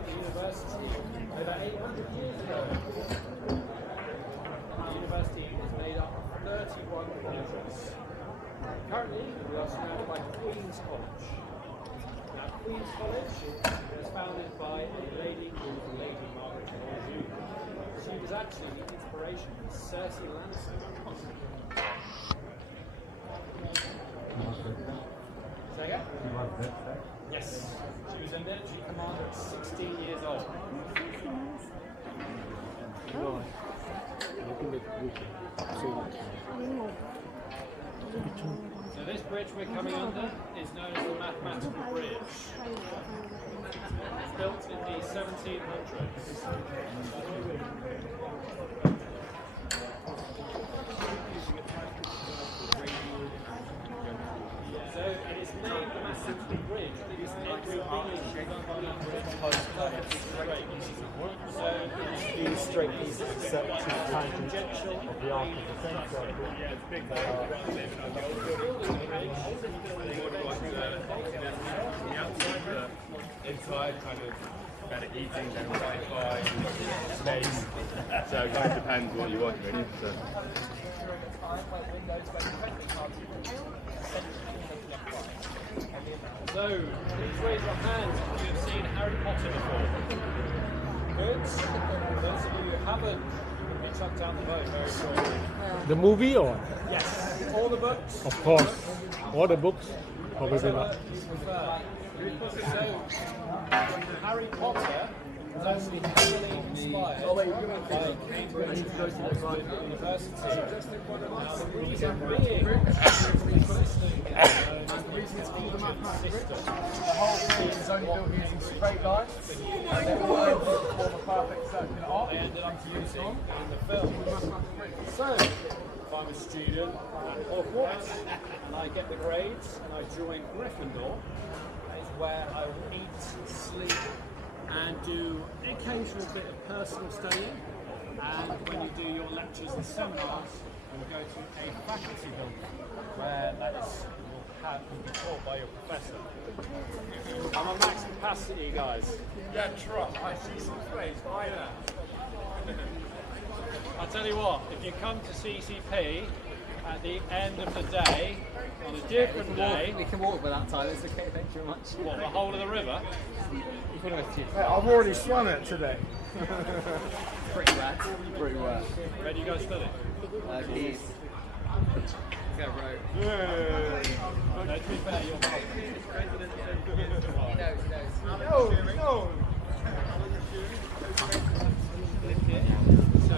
up the university over 800 years ago. The university is made up of 31 colleges. Currently, we are surrounded by Queen's College. Now, Queen's College was founded by a lady called Lady Margaret Montagu. She was actually the inspiration for Cersei Lannister. Say again? Yes. She was a military commander at 16 years old. So this bridge we're coming under is known as the Mathematical Bridge. It's built in the 1700s. So it is named the Mathematical Bridge because every bridge These straight pieces set to tangent of the arc of the centre. Inside, kind of better eating than Wi-Fi, space. So it kind of depends what you want, really. So, please raise your hands if you have seen Harry Potter before. Good. Those of you who haven't, you'll be chucked down the boat very shortly. The movie or? Yes, all the books. Of course. All the books? Probably not. So, Harry Potter was actually heavily inspired by Cambridge University. Now, the reason being, The whole piece is only built using straight lines, and then form a perfect circular arc. they ended up using in the film. So, if I'm a student at Hogwarts and I get the grades and I join Gryffindor, that is where I will eat, sleep, and do an occasional bit of personal studying. And when you do your lectures and seminars, you'll go to a faculty building where that is will be taught by your professor. I'm on max capacity, guys. Yeah, try. I see some space. Why not? I'll tell you what, if you come to CCP at the end of the day, on a different day, We can walk by that time, it's okay, thank you very much. what, the whole of the river? I've already swum it today. Pretty bad. Pretty well. Where do you go study? Keys. Go road. No, to be fair, you're not. No, no. So,